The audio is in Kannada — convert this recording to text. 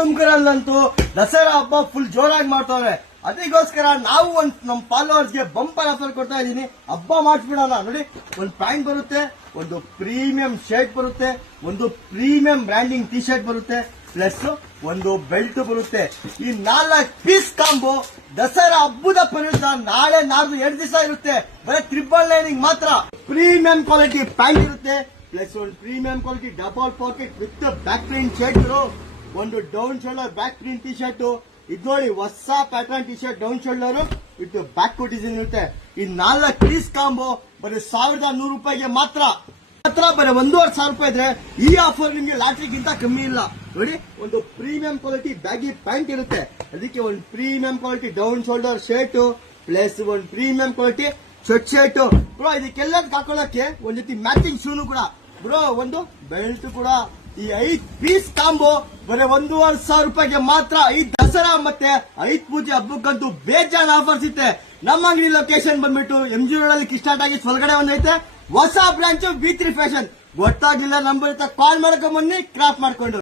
ತುಮಕೂರಲ್ಲಂತೂ ದಸರಾ ಹಬ್ಬ ಫುಲ್ ಜೋರಾಗಿ ಮಾಡ್ತಾವ್ರೆ. ಅದಕ್ಕೋಸ್ಕರ ನಾವು ನಮ್ಮ ಫಾಲೋವರ್ಸ್ಗೆ ಬಂಪರ್ ಆಫರ್ ಕೊಡ್ತಾ ಇದೀನಿ. ಹಬ್ಬ ಮಾಡಿಸ್ಬಿಡೋಣ. ನೋಡಿ, ಒಂದು ಪ್ಯಾಂಟ್ ಬರುತ್ತೆ, ಒಂದು ಪ್ರೀಮಿಯಂ ಶರ್ಟ್ ಬರುತ್ತೆ, ಒಂದು ಪ್ರೀಮಿಯಂ ಬ್ರ್ಯಾಂಡಿಂಗ್ ಟಿ ಶರ್ಟ್ ಬರುತ್ತೆ, ಪ್ಲಸ್ ಒಂದು ಬೆಲ್ಟ್ ಬರುತ್ತೆ. ಈ 4 ಪೀಸ್ ಕಾಂಬೋ ದಸರಾ ಹಬ್ಬದ ಪ್ರಯುಕ್ತ ನಾಳೆ ನಾಡ್ದು 2 ದಿವಸ ಇರುತ್ತೆ. ಬರೀ 999 ಮಾತ್ರ. ಪ್ರೀಮಿಯಂ ಕ್ವಾಲಿಟಿ ಪ್ಯಾಂಟ್ ಇರುತ್ತೆ, ಪ್ಲಸ್ ಒಂದು premium quality double pocket with back print shirt, ಒಂದು down shoulder back print T shirt. ಇದು ನೋಡಿ, ಹೊಸ pattern T shirt down shoulder with back design ಇರುತ್ತೆ. ಈ 4 ಪೀಸ್ ಕಾಂಬೋ ಬರೀ 1100 ರೂಪಾಯಿಗೆ ಮಾತ್ರ. ಬರೀ 1500 ರೂಪಾಯಿ ಇದ್ರೆ ಈ ಆಫರ್ ನಿಮ್ಗೆ ಲಾಟ್ರಿಗಿಂತ ಕಮ್ಮಿ ಇಲ್ಲ. ನೋಡಿ, ಒಂದು ಪ್ರೀಮಿಯಂ ಕ್ವಾಲಿಟಿ ಬ್ಯಾಗಿ ಪ್ಯಾಂಟ್ ಇರುತ್ತೆ, ಅದಕ್ಕೆ ಒಂದು premium quality down shoulder shirt, plus ಒಂದು ಪ್ರೀಮಿಯಂ ಕ್ವಾಲಿಟಿ ಶರ್ಟ್ ಬ್ರೋ. ಇದಕ್ಕೆಲ್ಲದಕ್ಕೆ ಹಾಕೊಳ್ಳಕ್ಕೆ ಒಂದ್ ಜೊತೆ ಮ್ಯಾಚಿಂಗ್ ಶೂನು ಕೂಡ ಬ್ರೋ, ಒಂದು ಬೆಲ್ಟ್ ಕೂಡ. ಈ 5 ಪೀಸ್ ಕಾಂಬೋ ಬರೀ 1500 ರೂಪಾಯಿಗೆ ಮಾತ್ರ. ಈ ದಸರಾ ಮತ್ತೆ 5 ಪೂಜೆ ಹಬ್ಬಕ್ಕಂತೂ ಬೇಜಾನ್ ಆಫರ್ಸ್ ಇತ್ತೆ. ನಮ್ಮ ಅಂಗಡಿ ಲೊಕೇಶನ್ ಬಂದ್ಬಿಟ್ಟು MG ರೋಡ್ ಅಲ್ಲಿ ಕಿಸ್ಟಾರ್ಟ್ ಆಗಿ ಒಳಗಡೆ ಒಂದೈತೆ. ಹೊಸ ಬ್ರಾಂಚ್ V3 ಫ್ಯಾಷನ್. ಗೊತ್ತಾಗ್ಲಿಲ್ಲ, ನಂಬರ್ ಕಾಲ್ ಮಾಡ್ಕೊಂಡ್ ಬನ್ನಿ, ಕ್ರಾಫ್ಟ್ ಮಾಡ್ಕೊಂಡು.